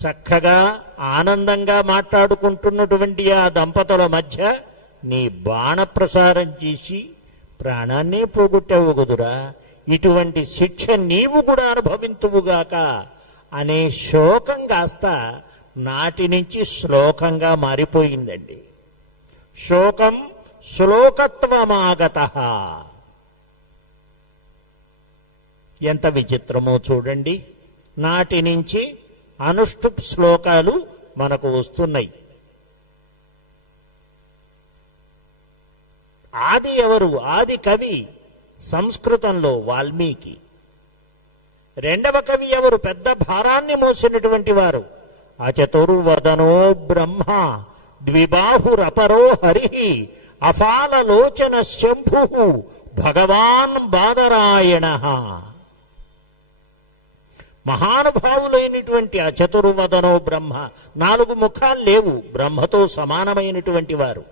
చక్కగా ఆనందంగా మాట్లాడుకుంటున్నటువంటి ఆ దంపతుల మధ్య నీ బాణప్రసారం చేసి ప్రాణాన్నే పోగొట్టావు కుదురా, ఇటువంటి శిక్ష నీవు కూడా అనుభవింతువుగాక అనే శోకం కాస్త నాటి నుంచి శ్లోకంగా మారిపోయిందండి. శోకం శ్లోకత్వమాగత. ఎంత విచిత్రమో చూడండి. నాటి నుంచి అనుష్ఠుప్ శ్లోకాలు మనకు వస్తున్నాయి. ఆది ఎవరు? ఆది కవి సంస్కృతంలో వాల్మీకి. రెండవ కవి ఎవరు? పెద్ద భారాన్ని మోసినటువంటి వారు అచతుర్వదనో బ్రహ్మ ద్విబాహురపరో హరి అఫాలలోచన శంభు భగవాన్ బాదరాయణ. మహానుభావులైనటువంటి అచతుర్వదనో బ్రహ్మ, 4 ముఖాలు లేవు, బ్రహ్మతో సమానమైనటువంటి వారు.